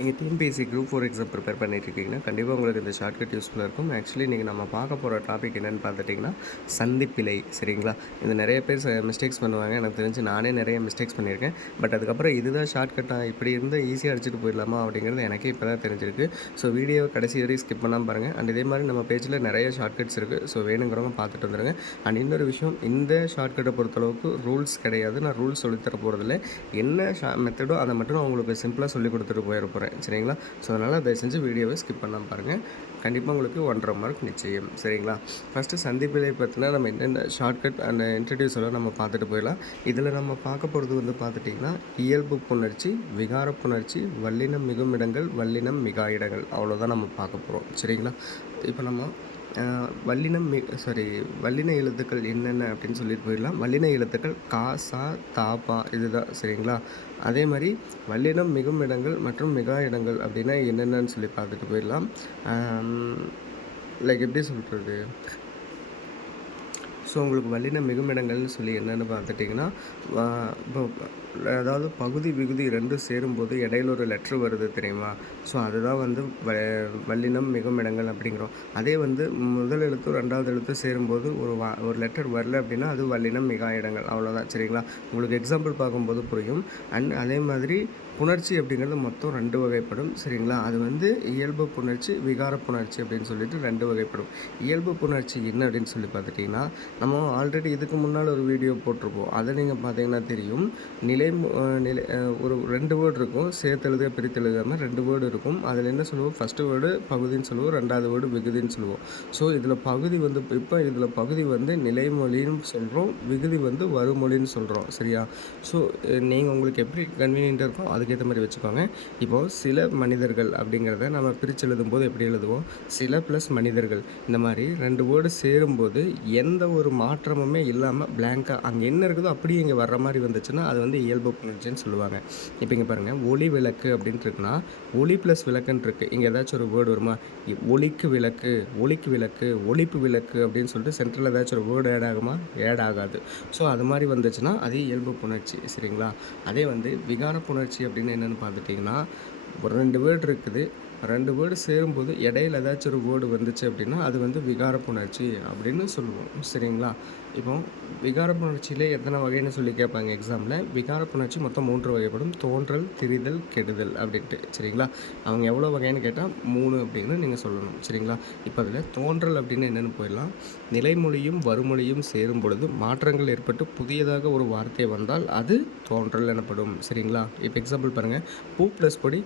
நீங்கள் TNPSC group 4 exam prepare பண்ணிட்டுருக்கீங்கன்னா கண்டிப்பாக உங்களுக்கு இந்த ஷார்ட்கட் யூஸ்ஃபுல்லாக இருக்கும். ஆக்சுவலி இன்றைக்கி நம்ம பார்க்க போகிற டாபிக் என்னென்னு பார்த்துட்டிங்கன்னா சந்திப்பிழை. சரிங்களா? இது நிறைய பேர் மிஸ்டேக்ஸ் பண்ணுவாங்க. எனக்கு தெரிஞ்சு நானே நிறைய மிஸ்டேக்ஸ் பண்ணியிருக்கேன். பட் அதுக்கப்புறம் இதுதான் ஷார்ட்கட்டாக இப்படி இருந்தால் ஈஸியாக அடிச்சுட்டு போயிடலாமா அப்படிங்கிறது எனக்கே இப்போ தான் தெரிஞ்சிருக்கு. ஸோ வீடியோ கடைசி வரையும் ஸ்கிப் பண்ணாமல் பாருங்கள். அண்ட் இதே மாதிரி நம்ம பேஜில் நிறைய ஷார்ட்கட்ஸ் இருக்குது. ஸோ வேணுங்கிறவங்க பார்த்துட்டு வந்துடுங்க. அண்ட் இன்னொரு விஷயம், இந்த ஷார்ட்கட்டை பொறுத்தளவுக்கு ரூல்ஸ் கிடையாது. நான் ரூல்ஸ் சொல்லித்தர போகிறதில்ல. என்ன மெத்தடோ அதை மட்டும் நான் உங்களுக்கு சிம்பிளாக சொல்லி கொடுத்துட்டு போயிட போகிறேன். சரிங்களா? ஸோ அதனால் தயவு செஞ்சு வீடியோவை ஸ்கிப் பண்ணாமல் பாருங்கள். கண்டிப்பாக உங்களுக்கு 1.5 மார்க் நிச்சயம். சரிங்களா? ஃபஸ்ட்டு சந்திப்பிழை பற்றினா நம்ம என்னென்ன ஷார்ட்கட் அண்ட் இன்ட்ரடியூஸ் எல்லாம் நம்ம பார்த்துட்டு போயிடலாம். இதில் நம்ம பார்க்க போகிறது வந்து பார்த்துட்டிங்கன்னா இயல்பு புணர்ச்சி, விகார புணர்ச்சி, வல்லினம் மிகும் இடங்கள், வல்லினம் மிகா இடங்கள், அவ்வளோதான் நம்ம பார்க்க போகிறோம். சரிங்களா? இப்போ நம்ம வல்லின எழுத்துக்கள் என்னென்ன அப்படின்னு சொல்லிட்டு போயிடலாம். வல்லின எழுத்துக்கள் கா, சா, தா, பா, இதுதான். சரிங்களா? அதே மாதிரி வல்லினம் மிகும் இடங்கள் மற்றும் மிகா இடங்கள் அப்படின்னா என்னென்னு சொல்லி பார்த்துட்டு போயிடலாம். லைக் எப்படி சொல்கிறது, ஸோ உங்களுக்கு வல்லின மிகுமிடங்கள்னு சொல்லி என்னென்னு பார்த்துட்டிங்கன்னா, இப்போ அதாவது பகுதி விகுதி ரெண்டும் சேரும்போது இடையில ஒரு லெட்ரு வருது தெரியுமா? ஸோ அதுதான் வந்து வல்லினம் மிகுமிடங்கள் அப்படிங்கிறோம். அதே வந்து முதல் எழுத்தும் ரெண்டாவது எழுத்தும் சேரும்போது ஒரு லெட்டர் வரல அப்படின்னா அது வல்லினம் மிகா இடங்கள், அவ்வளோதான். சரிங்களா? உங்களுக்கு எக்ஸாம்பிள் பார்க்கும்போது புரியும். அண்ட் அதே மாதிரி புணர்ச்சி அப்படிங்கிறது மொத்தம் 2 வகைப்படும். சரிங்களா? அது வந்து இயல்பு புணர்ச்சி, விகார புணர்ச்சி அப்படின்னு சொல்லிட்டு 2 வகைப்படும். இயல்பு புணர்ச்சி என்ன அப்படின்னு சொல்லி பார்த்துட்டிங்கன்னா, நம்ம ஆல்ரெடி இதுக்கு முன்னால் ஒரு வீடியோ போட்டிருப்போம். அதை நீங்கள் பார்த்தீங்கன்னா தெரியும். நிலை ஒரு 2 வேர்டு இருக்கும். சேர்த்தெழுத பிரித்தெழுதாமல் 2 வேர்டு இருக்கும். அதில் என்ன சொல்லுவோம், ஃபஸ்ட்டு வேர்டு பகுதின்னு சொல்லுவோம், 2வது வேர்டு விகுதின்னு சொல்லுவோம். ஸோ இதில் பகுதி வந்து இதில் பகுதி வந்து நிலைமொழின்னு சொல்கிறோம், விகுதி வந்து வருமொழின்னு சொல்கிறோம். சரியா? ஸோ நீங்கள் உங்களுக்கு எப்படி கன்வீனியன்ட்டாக இருக்கோ அதுக்கேற்ற மாதிரி வச்சுக்கோங்க. இப்போது சில மனிதர்கள் அப்படிங்கிறத நம்ம பிரித்து எழுதும்போது எப்படி எழுதுவோம், சில ப்ளஸ் மனிதர்கள், இந்த மாதிரி 2 வேர்டு சேரும்போது எந்த ஒரு மாற்றமுமே இல்லாமல் பிளாங்காக அங்கே என்ன இருக்குதோ அப்படியே இங்கே வர்ற மாதிரி வந்துச்சுன்னா அது வந்து இயல்பு புணர்ச்சின்னு சொல்லுவாங்க. இப்போ இங்கே பாருங்கள், ஒளி விளக்கு அப்படின்ட்டு இருக்குன்னா ஒளி ப்ளஸ் விளக்குன்னு இருக்குது. இங்கே ஏதாச்சும் ஒரு வேர்டு வருமா, ஒளிக்கு விளக்கு, ஒளிக்கு விளக்கு, ஒளிப்பு விளக்கு அப்படின்னு சொல்லிட்டு சென்ட்ரலில் ஏதாச்சும் ஒரு வேர்டு ஆட் ஆகுமா? ஆட் ஆகாது. ஸோ அது மாதிரி வந்துச்சுன்னா அது இயல்பு புணர்ச்சி. சரிங்களா? அதே வந்து விகார புணர்ச்சி அப்படின்னு என்னென்னு பார்த்துட்டிங்கன்னா, ஒரு 2 வேர்டு இருக்குது. 2 வேர்டு சேரும்போது இடையில ஏதாச்சும் ஒரு வேர்டு வந்துச்சு அப்படின்னா அது வந்து விகார புணர்ச்சி அப்படின்னு சொல்லுவோம். சரிங்களா? இப்போ விகார புணர்ச்சியிலே எத்தனை வகைன்னு சொல்லி கேட்பாங்க எக்ஸாமில். விகார புணர்ச்சி மொத்தம் 3 வகைப்படும். தோன்றல், திரிதல், கெடுதல் அப்படின்ட்டு. சரிங்களா? அவங்க எவ்வளோ வகைன்னு கேட்டால் 3 அப்படின்னு நீங்கள் சொல்லணும். சரிங்களா? இப்போ அதில் தோன்றல் அப்படின்னு என்னென்னு போயிடலாம். நிலைமொழியும் வருமொழியும் சேரும் பொழுது மாற்றங்கள் ஏற்பட்டு புதியதாக ஒரு வார்த்தை வந்தால் அது தோன்றல் எனப்படும். சரிங்களா? இப்போ எக்ஸாம்பிள் பாருங்கள், பூ ப்ளஸ் கொடி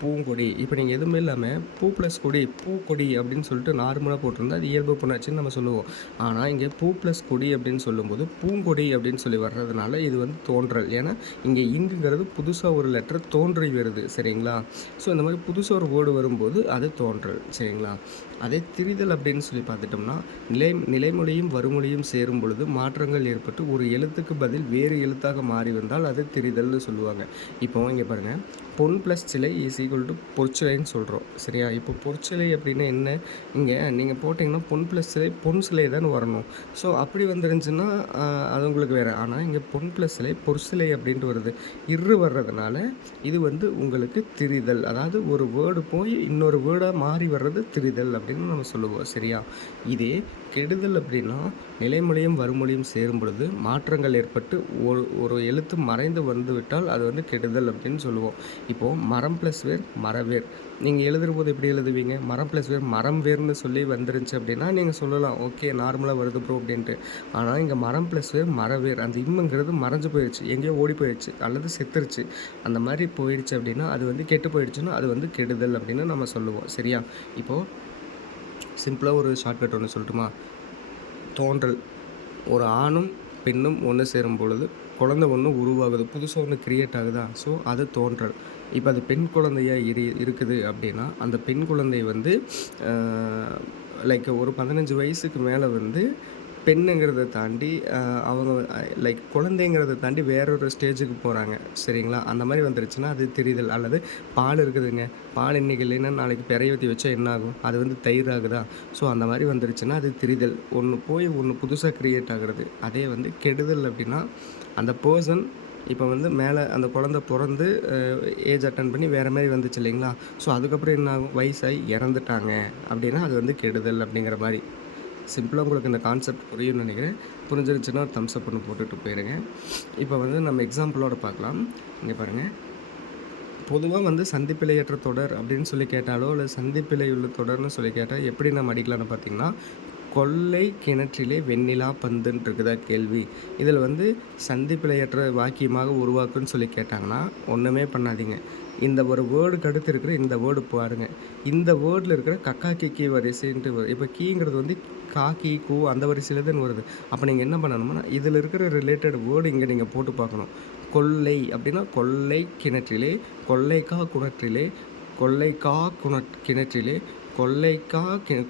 பூங்கொடி. இப்போ நீங்கள் எதுவுமே இல்லாமல் பூ ப்ளஸ் கொடி பூக்கொடி அப்படின்னு சொல்லிட்டு நார்மலாக போட்டிருந்தா அது இயல்பு புணர்ச்சின்னு நம்ம சொல்லுவோம். ஆனால் இங்கே பூ ப்ளஸ் கொடி அப்படின்னு சொல்லும்போது பூங்கொடி அப்படின்னு சொல்லி வர்றதுனால இது வந்து தோன்றல். ஏன்னா இங்கே இங்குங்கிறது புதுசாக ஒரு லெட்டர் தோன்றி வருது. சரிங்களா? ஸோ இந்த மாதிரி புதுசாக ஒரு வேர்டு வரும்போது அது தோன்றல். சரிங்களா? அதே திரிதல் அப்படின்னு சொல்லி பார்த்துட்டோம்னா, நிலைமொழியும் வருமொழியும் சேரும் பொழுது மாற்றங்கள் ஏற்பட்டு ஒரு எழுத்துக்கு பதில் வேறு எழுத்தாக மாறி வந்தால் அது திரிதல்னு சொல்லுவாங்க. இப்போ இங்கே பாருங்கள், பொன் ப்ளஸ் சிலை இஸ் ஈக்குவல் டு பொற்சிலைன்னு சொல்கிறோம். சரியா? இப்போ பொற்சிலை அப்படின்னா என்ன, இங்கே நீங்கள் போட்டிங்கன்னா பொன் ப்ளஸ் சிலை பொன் சிலை தான் வரணும். ஸோ அப்படி வந்துருந்துச்சுன்னா அது உங்களுக்கு வேறு. ஆனால் இங்கே பொன் ப்ளஸ் சிலை பொற்சிலை அப்படின்ட்டு வருது. வர்றதுனால இது வந்து உங்களுக்கு திரிதல். அதாவது ஒரு வேர்டு போய் இன்னொரு வேர்டாக மாறி வர்றது திரிதல் அப்படின்னு நம்ம சொல்லுவோம். சரியா? இதே கெடுதல் அப்படின்னா நிலைமொழியும் வருமொழியும் சேரும் பொழுது மாற்றங்கள் ஏற்பட்டு ஒரு எழுத்து மறைந்து வந்து விட்டால் அது வந்து கெடுதல் அப்படின்னு சொல்லுவோம். இப்போது மரம் ப்ளஸ் வேர் மரவேர், நீங்கள் எழுதுகிற போது எப்படி எழுதுவீங்க, மரம் ப்ளஸ் வேர் மரம் வேர்னு சொல்லி வந்துருந்துச்சு அப்படின்னா நீங்கள் சொல்லலாம் ஓகே நார்மலாக வருது ப்ரோ அப்படின்ட்டு. ஆனால் இங்கே மரம் ப்ளஸ் வேர் மரவேர், அந்த இம்முங்கிறது மறைஞ்சு போயிடுச்சு, எங்கேயோ ஓடி போயிடுச்சு அல்லது செத்துருச்சு, அந்த மாதிரி போயிடுச்சு அப்படின்னா அது வந்து கெட்டு போயிடுச்சுன்னா அது வந்து கெடுதல் அப்படின்னு நம்ம சொல்லுவோம். சரியா? இப்போது சிம்பிளாக ஒரு ஷார்ட்கட் ஒன்று சொல்லட்டுமா? தோன்றல், ஒரு ஆணும் பெண்ணும் ஒன்று சேரும் பொழுது குழந்தை ஒன்று உருவாகுது, புதுசாக ஒன்று க்ரியேட் ஆகுதா? ஸோ அது தோன்றல். இப்போ அது பெண் குழந்தையாக இருக்குது அப்படின்னா அந்த பெண் குழந்தை வந்து லைக் ஒரு 15 வயசுக்கு மேலே வந்து பெண்ணுங்கிறத தாண்டி அவங்க லைக் குழந்தைங்கிறத தாண்டி வேறொரு ஸ்டேஜுக்கு போகிறாங்க. சரிங்களா? அந்த மாதிரி வந்துருச்சுன்னா அது தெரிதல். அல்லது பால் இருக்குதுங்க, பால் இன்றைக்கி இல்லைன்னா நாளைக்கு பிறைய ஊற்றி வச்சா என்ன ஆகும், அது வந்து தயிர் ஆகுதா? ஸோ அந்த மாதிரி வந்துருச்சுன்னா அது திரிதல். ஒன்று போய் ஒன்று புதுசாக க்ரியேட் ஆகிறது. அதே வந்து கெடுதல் அப்படின்னா அந்த பர்சன் இப்போ வந்து மேலே அந்த குழந்தை பொறந்து ஏஜ் அட்டெண்ட் பண்ணி வேறு மாரி வந்துச்சு இல்லைங்களா? ஸோ அதுக்கப்புறம் என்ன ஆகும்? வயசாகி இறந்துட்டாங்க அப்படின்னா அது வந்து கெடுதல் அப்படிங்கிற மாரி. சிம்பிளா உங்களுக்கு இந்த கான்செப்ட் புரியும்னு நினைக்கிறேன். புரிஞ்சிருச்சுன்னா ஒரு தம்ஸ் அப் ஒண்ணு போட்டுட்டு போயிருங்க. இப்போ வந்து நம்ம எக்ஸாம்பிளோட பார்க்கலாம். இங்க பாருங்க. பொதுவா வந்து சந்திப்பிழையற்ற தொடர் அப்படின்னு சொல்லி கேட்டாலோ, இல்ல சந்திப்பிழை உள்ள தொடர்ன்னு சொல்லி கேட்டா எப்படி நம்ம அடிக்கலாம்னு பார்த்தீங்கன்னா, கொள்ளை கிணற்றிலே வெண்ணிலா பந்துன்னு இருக்குதா கேள்வி. இதில் வந்து சந்திப்பிழையற்ற வாக்கியமாக உருவாக்குன்னு சொல்லி கேட்டாங்கன்னா, ஒண்ணுமே பண்ணாதீங்க. இந்த ஒரு வேர்டுக்கு அடுத்து இருக்கிற இந்த வேர்டு பாருங்க. இந்த வேர்ட்ல இருக்கிற கக்கா, கிக்கி வரிசைன்ட்டு வரும். இப்போ கீங்கிறது வந்து கா, கி, கு அந்த வரிசையில தான் வருது. அப்போ நீங்க என்ன பண்ணணும்னா, இதில இருக்கிற ரிலேட்டட் வேர்டு இங்க நீங்க போட்டு பார்க்கணும். கொள்ளை அப்படின்னா கொள்ளை கிணற்றிலே, கொள்ளைக்கா குணற்றிலே, கொள்ளைக்கா கிணற்றிலே, கொள்ளைக்கா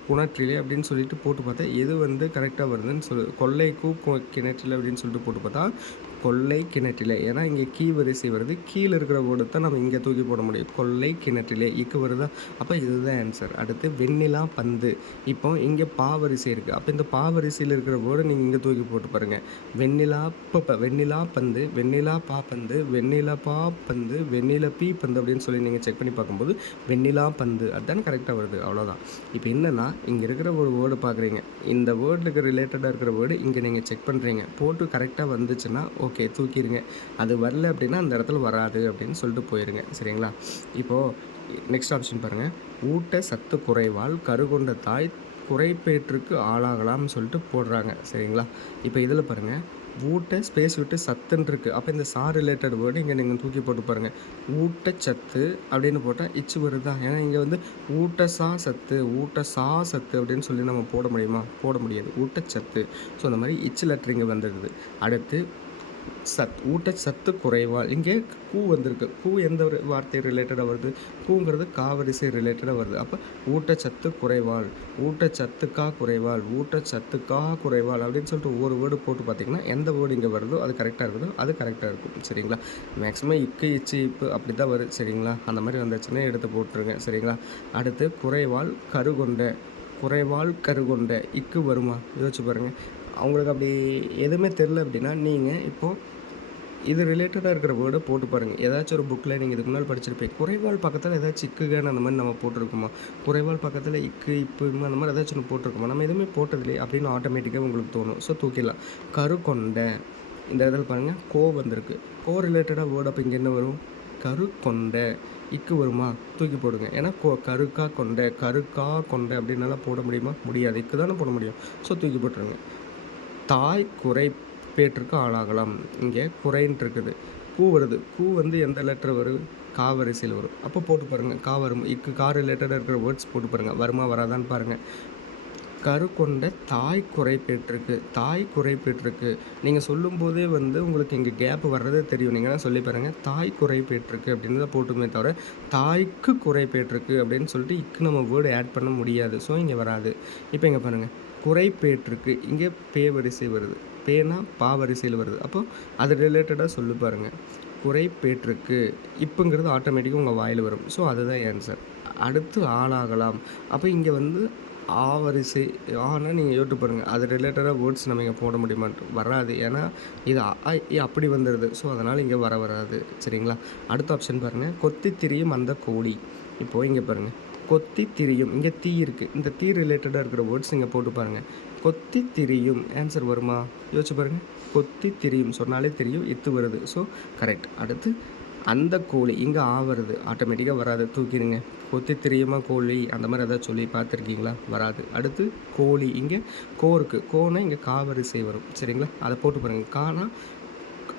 குணற்றிலே அப்படின்னு சொல்லிட்டு போட்டு பார்த்தா எது வந்து கரெக்டாக வருதுன்னு கொள்ளைக்கு கிணற்றிலே அப்படின்னு சொல்லிட்டு போட்டு பார்த்தா கொள்ளை கிணற்றிலே. ஏன்னா இங்கே கீ வரிசை வருது. கீழே இருக்கிற வேர்டு தான் நம்ம இங்கே தூக்கி போட முடியும். கொள்ளை கிணற்றிலே இக்கு வருதா? அப்போ இதுதான் ஆன்சர். அடுத்து வெண்ணிலா பந்து. இப்போ இங்கே பா வரிசை இருக்குது. அப்போ இந்த பா வரிசையில் இருக்கிற வேர்டு நீங்கள் இங்கே தூக்கி போட்டு பாருங்கள். வெண்ணிலா வெண்ணிலா பந்து, வெண்ணிலா பா பந்து, வெண்ணிலா பா பந்து, வெண்ணிலா பீ பந்து அப்படின்னு சொல்லி நீங்கள் செக் பண்ணி பார்க்கும்போது வெண்ணிலா பந்து அதுதானே கரெக்டாக வருது. அவ்வளோதான். இப்போ என்னென்னா இங்கே இருக்கிற ஒரு வேர்டு பார்க்குறீங்க. இந்த வேர்டுக்கு ரிலேட்டடாக இருக்கிற வேர்டு இங்கே நீங்கள் செக் பண்ணுறீங்க. போட்டு கரெக்டாக வந்துச்சுன்னா ஓகே தூக்கிடுங்க. அது வரல அப்படின்னா அந்த இடத்துல வராது அப்படின்னு சொல்லிட்டு போயிருங்க. சரிங்களா? இப்போது நெக்ஸ்ட் ஆப்ஷன் பாருங்கள். ஊட்ட சத்து குறைவால் கருகொண்ட தாய் குறைப்பேற்றுக்கு ஆளாகலாம்னு சொல்லிட்டு போடுறாங்க. சரிங்களா? இப்போ இதில் பாருங்கள். ஊட்ட ஸ்பேஸ் விட்டு சத்துன்னு இருக்குது. அப்போ இந்த சா ரிலேட்டட் வேர்டு இங்கே நீங்கள் தூக்கி போட்டு பாருங்கள். ஊட்டச்சத்து அப்படின்னு போட்டால் இச்சு வருதா? ஏன்னா இங்கே வந்து ஊட்டசா சத்து, ஊட்டசா சத்து அப்படின்னு சொல்லி நம்ம போட முடியுமா? போட முடியாது. ஊட்டச்சத்து. ஸோ அந்த மாதிரி இச்சு லெட்டர் இங்கே வந்துடுது. அடுத்து ஊட்டச்சத்து குறைவால் இங்கே கூ வந்திருக்கு. கூ எந்த ஒரு வார்த்தை ரிலேட்டடாக வருது? கூங்கிறது காவரிசை ரிலேட்டடாக வருது. அப்போ ஊட்டச்சத்து குறைவால், ஊட்டச்சத்துக்கா குறைவால், ஊட்டச்சத்துக்கா குறைவால் அப்படின்னு சொல்லிட்டு ஒவ்வொரு வேர்டு போட்டு பார்த்தீங்கன்னா எந்த வேர்டு இங்கே வருதோ அது கரெக்டாக இருக்குதோ அது கரெக்டாக இருக்கும். சரிங்களா? மேக்ஸிமம் இக்கு இச்சு இப்பு அப்படி தான் வருது. சரிங்களா? அந்த மாதிரி வந்துச்சுன்னா எடுத்து போட்டுருங்க. சரிங்களா? அடுத்து குறைவால் கருகொண்ட, குறைவால் கருகொண்ட இக்கு வருமா? யோசிச்சு பாருங்கள். அவங்களுக்கு அப்படி எதுவுமே தெரில அப்படின்னா நீங்கள் இப்போது இது ரிலேட்டடாக இருக்கிற வேர்டை போட்டு பாருங்கள். ஏதாச்சும் ஒரு புக்கில் நீங்கள் இதுக்கு முன்னால் படிச்சிருப்பீங்க. குறைவால் பக்கத்தில் ஏதாச்சும் இக்குகன்னு அந்த மாதிரி நம்ம போட்டிருக்குமா? குறைவால் பக்கத்தில் இக்கு இப்பு அந்த மாதிரி ஏதாச்சும் ஒன்று போட்டிருக்குமா? நம்ம எதுவுமே போட்டதில்லையே அப்படின்னு ஆட்டோமேட்டிக்காக உங்களுக்கு தோணும். ஸோ தூக்கிடலாம். கரு கொண்ட இந்த இடத்துல பாருங்கள் கோ வந்திருக்கு. கோ ரிலேட்டடாக வேர்டு அப்போ இங்கே என்ன வரும்? கரு கொண்ட இக்கு வருமா? தூக்கி போடுங்க. ஏன்னா கருக்கா கொண்ட, கருக்கா கொண்ட அப்படின்னாலாம் போட முடியுமா? முடியாது. இக்கு தானே போட முடியும். ஸோ தூக்கி போட்டுருங்க. தாய் குறைப்பேற்றுக்கு ஆளாகலாம். இங்கே குறைன்ட்டு இருக்குது. கூ வருது. கூ வந்து எந்த லெட்டர் வரும்? கா வரிசையில் வரும். அப்போ போட்டு பாருங்கள். கா வரும். இக்கு கா ரிலேட்டடாக இருக்கிற வேர்ட்ஸ் போட்டு பாருங்கள். வருமா வராதான்னு பாருங்கள். கரு கொண்ட தாய் குறைப்பேற்றுக்கு, தாய் குறைப்பேற்றுக்கு நீங்கள் சொல்லும்போதே வந்து உங்களுக்கு இங்கே கேப் வர்றதே தெரியும். நீங்கள் தான் சொல்லி பாருங்கள். தாய் குறைப்பேற்றுக்கு அப்படின்னு தான் போட்டுமே தவிர தாய்க்கு குறைப்பேற்றுக்கு அப்படின்னு சொல்லிட்டு இக்கு நம்ம வேர்டு ஆட் பண்ண முடியாது. ஸோ இங்கே வராது. இப்போ இங்கே பாருங்கள். குறைப்பேற்றுக்கு இங்கே பே வரிசை வருது. பேனா பா வரிசையில் வருது. அப்போ அது ரிலேட்டடாக சொல்லி பாருங்கள். குறைப்பேற்றுக்கு இப்புங்கிறது ஆட்டோமேட்டிக்காக உங்கள் வாயில் வரும். ஸோ அதுதான் ஆன்சர். அடுத்து ஆளாகலாம். அப்போ இங்கே வந்து ஆ வரிசை ஆனா நீங்கள் யோசித்து பாருங்கள். அது ரிலேட்டடாக வேர்ட்ஸ் நம்ம இங்கே போட முடியுமான்ட்டு வராது. ஏன்னா இது அப்படி வந்துடுது. ஸோ அதனால் இங்கே வராது. சரிங்களா? அடுத்த ஆப்ஷன் பாருங்கள். கொத்தி திரியும் அந்த கோழி. இப்போது இங்கே பாருங்கள். கொத்தி திரியும் இங்கே தீ இருக்குது. இந்த தீ ரிலேட்டடாக இருக்கிற வேர்ட்ஸ் இங்கே போட்டு பாருங்கள். கொத்தி திரியும் ஆன்சர் வருமா? யோசிச்சு பாருங்கள். கொத்தி திரியும் சொன்னாலே தெரியும் இத்து வருது. So correct. அடுத்து அந்த கோழி இங்கே ஆ வருது. ஆட்டோமேட்டிக்காக வராது. தூக்கிடுங்க. கொத்தி திரியுமா கோழி அந்த மாதிரி எதாவது சொல்லி பார்த்துருக்கீங்களா? வராது. அடுத்து கோழி இங்கே கோ இருக்குது. கோனா இங்கே கா வரிசை வரும். சரிங்களா? அதை போட்டு பாருங்கள். கானா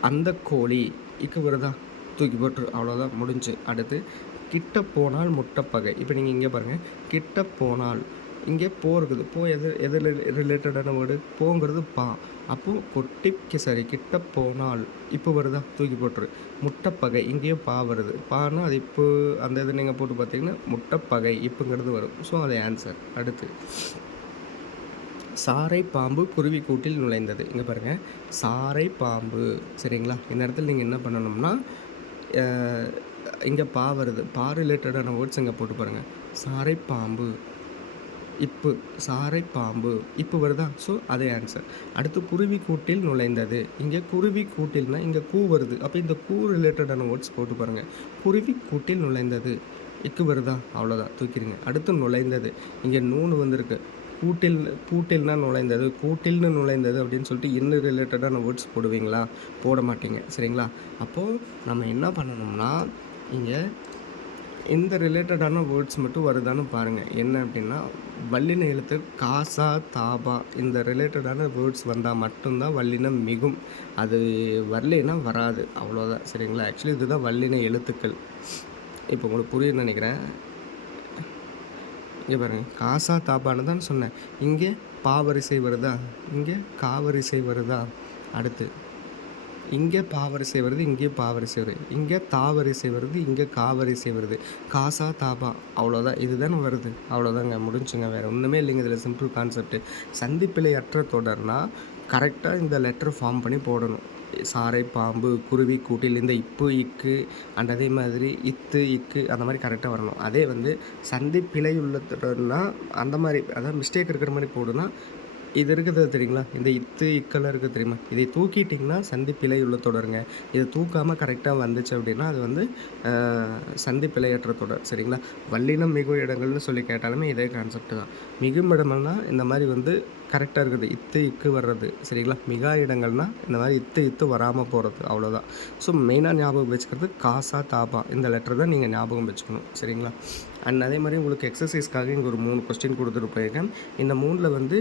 அந்த கோழி இக்கு வருதா? தூக்கி போட்டு அவ்வளோதான் முடிஞ்சு. அடுத்து கிட்ட போனால் முட்டைப்பகை. இப்போ நீங்கள் இங்கே பாருங்கள். கிட்ட போனால் இங்கே போ இருக்குது. போ எது ரிலேட்டடான வேர்டு? போங்கிறது பா. அப்போது கிட்ட போனால் இப்போ வருதா? தூக்கி போட்டுரு. முட்டைப்பகை இங்கேயும் பா வருது. பானா அது இப்போ அந்த இது நீங்கள் போட்டு பார்த்தீங்கன்னா முட்டைப்பகை இப்போங்கிறது வரும். ஸோ அது ஆன்சர். அடுத்து சாரை பாம்பு குருவி கூட்டில் நுழைந்தது. இங்கே பாருங்கள். சாரை பாம்பு. சரிங்களா? இந்த இடத்துல நீங்கள் என்ன பண்ணணும்னா இங்கே பா வருது. பா ரிலேட்டடான வேர்ட்ஸ் இங்கே போட்டு பாருங்கள். சாரை பாம்பு இப்பு, சாரை பாம்பு, இப்பு வருதா? ஸோ அதே ஆன்சர். அடுத்து குருவி கூட்டில் நுழைந்தது. இங்கே குருவி கூட்டில்னா இங்கே கூ வருது. அப்போ இந்த கூ ரிலேட்டடான வேர்ட்ஸ் போட்டு பாருங்கள். குருவி கூட்டில் நுழைந்தது, இக்கு வருதா? அவ்வளோதான், தூக்கிடுங்க. அடுத்து நுழைந்தது, இங்கே நூனு வந்திருக்கு. கூட்டில், கூட்டில்னா நுழைந்தது, கூட்டில்னு நுழைந்தது அப்படின்னு சொல்லிட்டு இன்னும் ரிலேட்டடான வேர்ட்ஸ் போடுவீங்களா? போட மாட்டீங்க, சரிங்களா? அப்போது நம்ம என்ன பண்ணணும்னா, இங்கே இந்த ரிலேட்டடான வேர்ட்ஸ் மட்டும் வருதான்னு பாருங்கள். என்ன அப்படின்னா, வல்லின எழுத்து காசா தாபா இந்த ரிலேட்டடான வேர்ட்ஸ் வந்தால் மட்டும்தான் வல்லினம் மிகும். அது வரலைன்னா வராது, அவ்வளோதான், சரிங்களா? ஆக்சுவலி இதுதான் வல்லின எழுத்துக்கள். இப்போ உங்களுக்கு புரியுதுன்னு நினைக்கிறேன். இங்கே பாருங்கள், காசா தாபான்னு தான் சொன்னேன். இங்கே பாவரிசை வருதா? இங்கே காவரிசை வருதா? அடுத்து இங்கே பாவரிசை வருது, இங்கே பாவரிசை வருது, இங்கே தாவரிசை வருது, இங்கே காவரிசை வருது. காசா தாபா, அவ்வளோதான், இதுதானே வருது, அவ்வளோதாங்க, முடிஞ்சுங்க. வேறு ஒன்றுமே இல்லைங்க. இதில் சிம்பிள் கான்செப்ட்டு. சந்திப்பிழை அற்ற தொடர்னால் கரெக்டாக இந்த லெட்டர் ஃபார்ம் பண்ணி போடணும். சாரை பாம்பு, குருவி கூட்டில், இந்த இப்பு இக்கு அண்ட் அதே மாதிரி இத்து இக்கு அந்த மாதிரி கரெக்டாக வரணும். அதே வந்து சந்திப்பிழை உள்ள தொடர்னா அந்த மாதிரி, அதாவது மிஸ்டேக் இருக்கிற மாதிரி போடுனா, இது இருக்குது தெரியுங்களா? இந்த இத்து இக்கெல்லாம் இருக்குது தெரியுமா? இதை தூக்கிட்டிங்கன்னா சந்தி பிழை உள்ள தொடருங்க. இதை தூக்காமல் கரெக்டாக வந்துச்சு அப்படின்னா அது வந்து சந்தி பிழையற்ற தொடர், சரிங்களா? வல்லினம் மிகு இடங்கள்னு சொல்லி கேட்டாலுமே இதே கான்செப்ட் தான். மிகும் இடங்கள்னால் இந்த மாதிரி வந்து கரெக்டாக இருக்குது, இத்து இக்கு வர்றது, சரிங்களா? மிகா இடங்கள்னால் இந்த மாதிரி இத்து இத்து வராமல் போகிறது, அவ்வளோதான். ஸோ மெயினாக ஞாபகம் வச்சுக்கிறது காசா தாபா இந்த லெட்டர் தான் நீங்கள் ஞாபகம் வச்சுக்கணும், சரிங்களா? அண்ட் அதே மாதிரி உங்களுக்கு எக்ஸசைஸ்க்காக இங்கே ஒரு 3 கொஸ்டின் கொடுத்துட்டு போயிருக்கேன். இந்த 3ல் வந்து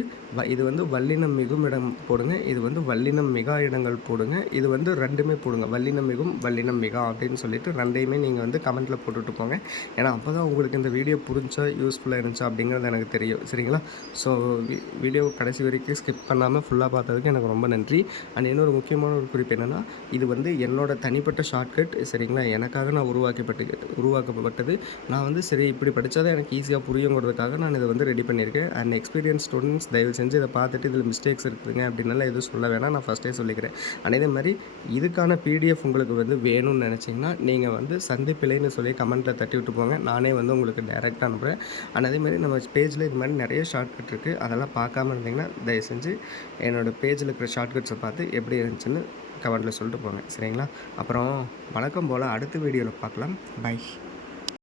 இது வந்து வல்லினம் மிகும் இடம் போடுங்க, இது வந்து வல்லினம் மிகா இடங்கள் போடுங்க, இது வந்து ரெண்டுமே போடுங்க, வல்லினம் மிகும் வல்லினம் மிகா அப்படின்னு சொல்லிட்டு ரெண்டையுமே நீங்கள் வந்து கமெண்ட்டில் போட்டுட்டு போங்க. ஏன்னா அப்போ தான் உங்களுக்கு இந்த வீடியோ புரிஞ்சா யூஸ்ஃபுல்லாக இருந்துச்சா அப்படிங்கிறது எனக்கு தெரியும், சரிங்களா? ஸோ வீடியோ கடைசி வரைக்கும் ஸ்கிப் பண்ணாமல் ஃபுல்லாக பார்த்ததுக்கு எனக்கு ரொம்ப நன்றி. அண்ட் இன்னொரு முக்கியமான ஒரு குறிப்பு என்னென்னா, இது வந்து என்னோட தனிப்பட்ட ஷார்ட்கட், சரிங்களா? எனக்காக நான் உருவாக்கப்பட்டது. நான் வந்து சரி இப்படி படித்தா தான் எனக்கு ஈஸியாக புரியுங்கிறதுக்காக நான் இதை வந்து ரெடி பண்ணியிருக்கேன். அண்ட் எக்ஸ்பீரியன்ஸ் ஸ்டூடெண்ட்ஸ் தயவு செஞ்சு இதை பார்த்துட்டு இதில் மிஸ்டேக்ஸ் இருக்குதுங்க அப்படின்னாலாம் எதுவும் சொல்ல வேணாம், நான் ஃபஸ்ட்டே சொல்லிக்கிறேன். அதே மாதிரி இதுக்கான பிடிஎஃப் உங்களுக்கு வந்து வேணும்னு நினச்சிங்கன்னா நீங்கள் வந்து சந்திப்பிலைன்னு சொல்லி கமெண்ட்டில் தட்டி விட்டு போங்க, நானே வந்து உங்களுக்கு டைரெக்டாக அனுப்புகிறேன். அண்ட் அதே மாதிரி நம்ம பேஜில் இது மாதிரி நிறைய ஷார்ட்கட் இருக்குது, அதெல்லாம் பார்க்காம இருந்தீங்கன்னா தயவு செஞ்சு என்னோடய பேஜில் இருக்கிற ஷார்ட்கட்ஸை பார்த்து எப்படி இருந்துச்சுன்னு கமெண்ட்டில் சொல்லிட்டு போங்க, சரிங்களா? அப்புறம் வழக்கம் போல் அடுத்த வீடியோவில் பார்க்கலாம். பை.